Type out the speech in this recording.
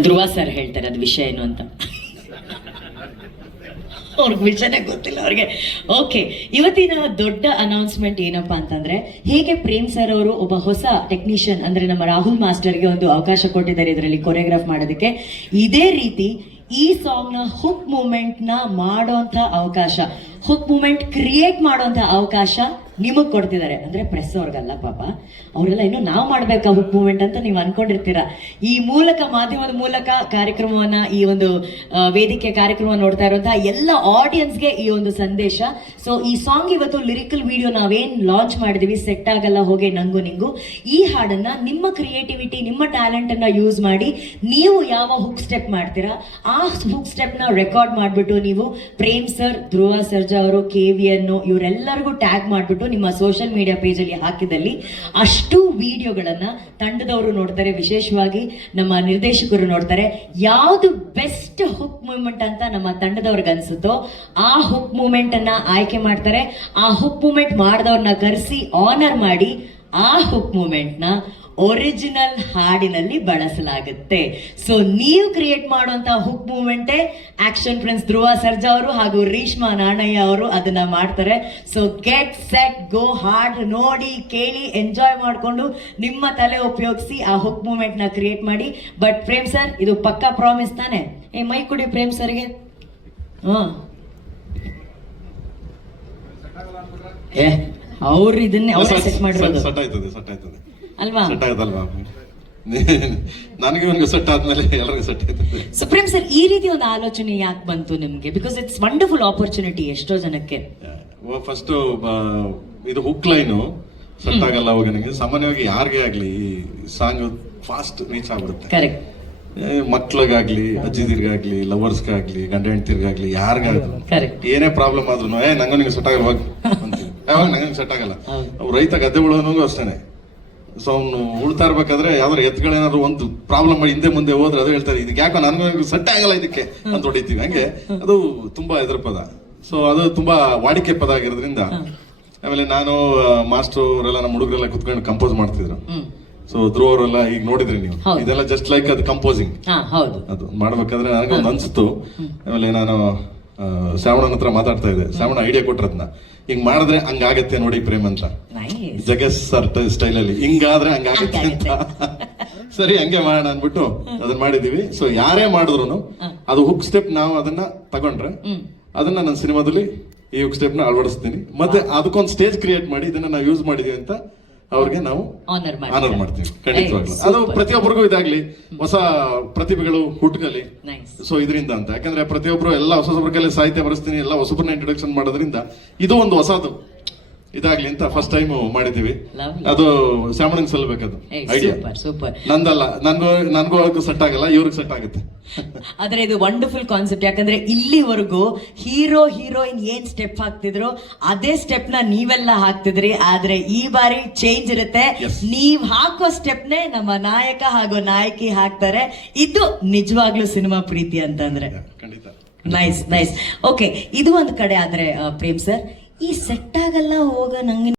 ನಮ್ ಧ್ರುವ ಸರ್ ಹೇಳ್ತಾರೆ ಅದು ವಿಷಯ ಏನು ಅಂತ. ಅವ್ರಿಗೆ ವಿಷಯನೇ ಗೊತ್ತಿಲ್ಲ ಅವ್ರಿಗೆ. ಓಕೆ, ಇವತ್ತಿನ ದೊಡ್ಡ ಅನೌನ್ಸ್ಮೆಂಟ್ ಏನಪ್ಪಾ ಅಂತಂದ್ರೆ, ಹೇಗೆ ಪ್ರೇಮ್ ಸರ್ ಅವರು ಒಬ್ಬ ಹೊಸ ಟೆಕ್ನಿಷಿಯನ್ ಅಂದ್ರೆ ನಮ್ಮ ರಾಹುಲ್ ಮಾಸ್ಟರ್ಗೆ ಒಂದು ಅವಕಾಶ ಕೊಟ್ಟಿದ್ದಾರೆ ಇದರಲ್ಲಿ ಕೊರಿಯೋಗ್ರಾಫ್ ಮಾಡೋದಕ್ಕೆ, ಇದೇ ರೀತಿ ಈ ಸಾಂಗ್ ನ ಹುಕ್ ಮೂಮೆಂಟ್ ನ ಮಾಡೋಂಥ ಅವಕಾಶ, ಹುಕ್ ಮೂಮೆಂಟ್ ಕ್ರಿಯೇಟ್ ಮಾಡೋಂಥ ಅವಕಾಶ ನಿಮಗ್ ಕೊಡ್ತಿದ್ದಾರೆ. ಅಂದ್ರೆ ಪ್ರೆಸ್ ಅವ್ರಿಗಲ್ಲ ಪಾಪ, ಅವರೆಲ್ಲ ಇನ್ನು ನಾವು ಮಾಡ್ಬೇಕಾ ಹುಕ್ ಮೂಮೆಂಟ್ ಅಂತ ನೀವು ಅನ್ಕೊಂಡಿರ್ತೀರಾ. ಈ ಮೂಲಕ, ಮಾಧ್ಯಮದ ಮೂಲಕ ಕಾರ್ಯಕ್ರಮವನ್ನ, ಈ ಒಂದು ವೇದಿಕೆ ಕಾರ್ಯಕ್ರಮ ನೋಡ್ತಾ ಇರುವಂತಹ ಎಲ್ಲ ಆಡಿಯನ್ಸ್ಗೆ ಈ ಒಂದು ಸಂದೇಶ. ಸೊ ಈ ಸಾಂಗ್ ಇವತ್ತು ಲಿರಿಕಲ್ ವಿಡಿಯೋ ನಾವೇನ್ ಲಾಂಚ್ ಮಾಡಿದೀವಿ, ಸೆಟ್ ಆಗಲ್ಲ ಹೋಗೆ ನಂಗು ನಿಂಗು, ಈ ಹಾಡನ್ನ ನಿಮ್ಮ ಕ್ರಿಯೇಟಿವಿಟಿ, ನಿಮ್ಮ ಟ್ಯಾಲೆಂಟ್ ಅನ್ನ ಯೂಸ್ ಮಾಡಿ ನೀವು ಯಾವ ಹುಕ್ ಸ್ಟೆಪ್ ಮಾಡ್ತೀರಾ ಆ ಹುಕ್ ಸ್ಟೆಪ್ ನ ರೆಕಾರ್ಡ್ ಮಾಡ್ಬಿಟ್ಟು ನೀವು ಪ್ರೇಮ್ ಸರ್, ಧ್ರುವ ಸರ್ಜಾ ಅವರು, KVN ಇವರೆಲ್ಲರಿಗೂ ಟ್ಯಾಗ್ ಮಾಡ್ಬಿಟ್ಟು ನಿಮ್ಮ ಸೋಷಿಯಲ್ ಮೀಡಿಯಾ ಪೇಜ್ ಅಲ್ಲಿ ಹಾಕಿದಲ್ಲಿ ಅಷ್ಟು ವಿಡಿಯೋಗಳನ್ನ ತಂಡದವರು ನೋಡ್ತಾರೆ, ವಿಶೇಷವಾಗಿ ನಮ್ಮ ನಿರ್ದೇಶಕರು ನೋಡ್ತಾರೆ. ಯಾವ್ದು ಬೆಸ್ಟ್ ಹುಕ್ ಮೂವ್ಮೆಂಟ್ ಅಂತ ನಮ್ಮ ತಂಡದವ್ರಿಗೆ ಅನ್ಸುತ್ತೋ ಆ ಹುಕ್ ಮೂವ್ಮೆಂಟ್ ಅನ್ನ ಆಯ್ಕೆ ಮಾಡ್ತಾರೆ. ಆ ಹುಕ್ ಮೂವ್ಮೆಂಟ್ ಮಾಡಿದವ್ರನ್ನ ಕರೆಸಿ ಆನರ್ ಮಾಡಿ ಆ ಹುಕ್ ಮೂವ್ಮೆಂಟ್ ನ ಒರಿಜಿನಲ್ ಹಾಡಿನಲ್ಲಿ ಬಳಸಲಾಗುತ್ತೆ. ಸೊ ನೀವು ಕ್ರಿಯೇಟ್ ಮಾಡುವಂತ hook ಮೂವ್ಮೆಂಟೇ action prince Dhruva Sarja ಅವರು ಹಾಗೂ ರೀಶ್ಮಾ ನಾಣಯ್ಯ ಅವರು ಅದನ್ನ ಮಾಡ್ತಾರೆ. ಸೊ ಗೆಟ್ ಸೆಟ್ ಗೋ, ಹಾಡ್ ನೋಡಿ, ಕೇಳಿ, ಎಂಜಾಯ್ ಮಾಡಿಕೊಂಡು ನಿಮ್ಮ ತಲೆ ಉಪಯೋಗಿಸಿ ಆ ಹುಕ್ ಮೂವ್ಮೆಂಟ್ ನ ಕ್ರಿಯೇಟ್ ಮಾಡಿ. ಬಟ್ ಪ್ರೇಮ್ ಸರ್, ಇದು ಪಕ್ಕಾ ಪ್ರಾಮಿಸ್ ತಾನೆ? ಮೈ ಕೊಡಿ ಪ್ರೇಮ್ ಸರ್ಗೆ. ಅವ್ರು ಇದನ್ನೇ ಅವ್ರ ಸೆಟ್ ಮಾಡಿರೋದು ಅಲ್ವಾ? ನನಗೆ ಒಂದು ಸೆಟ್ ಆದ್ಮೇಲೆ ಎಲ್ಲರಿಗೂ ಸೆಟ್ ಆಯ್ತದೆ. ಸುಪ್ರೀಂ ಸರ್, ಈ ರೀತಿ ಒಂದು ಆಲೋಚನೆ ಯಾಕೆ ಬಂತು ನಿಮ್ಗೆ? ಬಿಕಾಸ್ ಇಟ್ಸ್ ವಂಡರ್ಫುಲ್ ಆಪರ್ಚುನಿಟಿ ಎಷ್ಟೋ ಜನಕ್ಕೆ. ಫಸ್ಟ್ ಇದು ಹುಕ್ ಲೈನು ಸೆಟ್ ಆಗಲ್ಲ ಅವಾಗ ನನಗೆ. ಸಾಮಾನ್ಯವಾಗಿ ಯಾರಿಗೆ ಆಗ್ಲಿ ಸಾಂಗ್ ಫಾಸ್ಟ್ ರೀಚ್ ಆಗ್ಬಿಡುತ್ತೆ. ಕರೆಕ್ಟ್. ಮಕ್ಳಿಗಾಗ್ಲಿ, ಅಜ್ಜಿದಿರ್ಗಾಗ್ಲಿ, ಲವರ್ಸ್ಗಾಗ್ಲಿ, ಗಂಡ ಹೆಂಡತಿರ್ಗಾಗ್ಲಿ, ಯಾರಿಗಾಗ್ಲಿ ಏನೇ ಪ್ರಾಬ್ಲಮ್ ಆದ್ರೂ ನಂಗೂ ನಿಂಗೆ ಸೆಟ್ ಆಗಲ್ಲ ಅಂತೀವಿ. ಯಾವಾಗ ನಂಗೆ ಸೆಟ್ ಆಗಲ್ಲ. ರೈತ ಗದ್ದೆ ಉಳೋನೂ ಅಷ್ಟೇನೆ. ಸೊ ಅವ್ನು ಉಳ್ತಾ ಇರ್ಬೇಕಾದ್ರೆ ಯಾವ್ದಾರು ಎತ್ಗಳೇನಾದ್ರು ಒಂದು ಪ್ರಾಬ್ಲಮ್ ಮಾಡಿ ಹಿಂದೆ ಮುಂದೆ ಹೋದ್ರೆ ಅದು ಹೇಳ್ತಾರೆ, ಇದಕ್ಕೆ ಯಾಕೋ ನನ್ಗೂ ಸೆಟ್ ಆಗಲ್ಲ ಇದಕ್ಕೆ ಅಂತ ಹೊಡಿತೀವಿ. ಹಂಗೆ ಅದು ತುಂಬಾ ಎದುರ ಪದ. ಸೊ ಅದು ತುಂಬಾ ವಾಡಿಕೆ ಪದ ಆಗಿರೋದ್ರಿಂದ. ಆಮೇಲೆ ನಾನು ಮಾಸ್ಟರ್ ಅವರೆಲ್ಲ ನಮ್ಮ ಹುಡುಗರೆಲ್ಲ ಕುತ್ಕೊಂಡು ಕಂಪೋಸ್ ಮಾಡ್ತಿದ್ರು. ಸೊ ಧ್ರುವ ಅವರೆಲ್ಲ ಈಗ ನೋಡಿದ್ರಿ ನೀವು, ಇದೆಲ್ಲ ಜಸ್ಟ್ ಲೈಕ್ ಅದು ಕಂಪೋಸಿಂಗ್. ಅದು ಮಾಡ್ಬೇಕಾದ್ರೆ ನನಗೆ ಒಂದು ಅನ್ಸುತ್ತು. ಆಮೇಲೆ ನಾನು ಶ್ರಾವಣನ ಹತ್ರ ಮಾತಾಡ್ತಾ ಇದ್ದೆ. ಶ್ರಾವಣ ಐಡಿಯಾ ಕೊಟ್ರದ್ನ, ಹಿಂಗ್ ಮಾಡಿದ್ರೆ ಹಂಗಾಗತ್ತೆ ನೋಡಿ ಪ್ರೇಮ್ ಅಂತ, ಜಗಸ್ ಸರ್ ಸ್ಟೈಲ್ ಅಲ್ಲಿ ಹಿಂಗಾದ್ರೆ ಹಂಗಾಗತ್ತೆ ಅಂತ. ಸರಿ ಹಂಗೆ ಮಾಡೋಣ ಅನ್ಬಿಟ್ಟು ಅದನ್ನ ಮಾಡಿದೀವಿ. ಸೊ ಯಾರೇ ಮಾಡಿದ್ರು ಅದು ಹುಕ್ ಸ್ಟೆಪ್ ನಾವು ಅದನ್ನ ತಗೊಂಡ್ರೆ ಅದನ್ನ ನನ್ನ ಸಿನಿಮಾದಲ್ಲಿ ಈ ಹುಕ್ ಸ್ಟೆಪ್ ನ ಅಳವಡಿಸ್ತೀನಿ. ಮತ್ತೆ ಅದಕ್ಕೊಂದು ಸ್ಟೇಜ್ ಕ್ರಿಯೇಟ್ ಮಾಡಿ ಇದನ್ನ ನಾವು ಯೂಸ್ ಮಾಡಿದೀವಿ ಅಂತ ಅವ್ರಿಗೆ ನಾವು ಆನರ್ ಮಾಡ್ತೀವಿ ಖಂಡಿತವಾಗ್ಲು. ಅದು ಪ್ರತಿಯೊಬ್ಬರಿಗೂ ಇದಾಗ್ಲಿ, ಹೊಸ ಪ್ರತಿಭೆಗಳು ಹುಟ್ಟುಗಲಿ. ಸೊ ಇದರಿಂದ ಅಂತ, ಯಾಕಂದ್ರೆ ಪ್ರತಿಯೊಬ್ರು ಎಲ್ಲ ಹೊಸೊಬ್ಬರ ಕೈಲಿ ಸಾಹಿತ್ಯ ಬರೆಸ್ತೀನಿ, ಎಲ್ಲ ಹೊಸೊಬ್ಬರನ್ನ ಇಂಟ್ರೊಡಕ್ಷನ್ ಮಾಡೋದ್ರಿಂದ ಇದು ಒಂದು ಹೊಸದು ಇದಾಗ್ಲಿ ಅಂತ ಫಸ್ಟ್ ಟೈಮ್ ಮಾಡಿದೀವಿ. ಅದು ಶ್ಯಾಮಣಂಗ್ ಸಲ್ಬೇಕದು ಐಡಿಯಾ, ನಂದಲ್ಲ. ನನ್ಗೂ ಅವ್ರಿಗೂ ಸೆಟ್ ಆಗಲ್ಲ, ಇವ್ರಿಗೆ ಸೆಟ್ ಆಗುತ್ತೆ. ಆದ್ರೆ ಇದು ವಂಡರ್ಫುಲ್ ಕಾನ್ಸೆಪ್ಟ್. ಯಾಕಂದ್ರೆ ಇಲ್ಲಿವರೆಗೂ ಹೀರೋ ಹೀರೋಯಿನ್ ಏನ್ ಸ್ಟೆಪ್ ಹಾಕ್ತಿದ್ರು ಅದೇ ಸ್ಟೆಪ್ ನ ನೀವೆಲ್ಲ ಹಾಕ್ತಿದ್ರಿ. ಆದ್ರೆ ಈ ಬಾರಿ ಚೇಂಜ್ ಇರುತ್ತೆ. ನೀವ್ ಹಾಕೋ ಸ್ಟೆಪ್ ನೇ ನಮ್ಮ ನಾಯಕ ಹಾಗೂ ನಾಯಕಿ ಹಾಕ್ತಾರೆ. ಇದು ನಿಜವಾಗ್ಲೂ ಸಿನಿಮಾ ಪ್ರೀತಿ ಅಂತಂದ್ರೆ. Nice nice. ಓಕೆ, ಇದು ಒಂದು ಕಡೆ. ಆದ್ರೆ ಪ್ರೇಮ್ ಸರ್, ಈ ಸೆಟ್ ಆಗಲ್ಲ ಹೋಗ ನಂಗೆ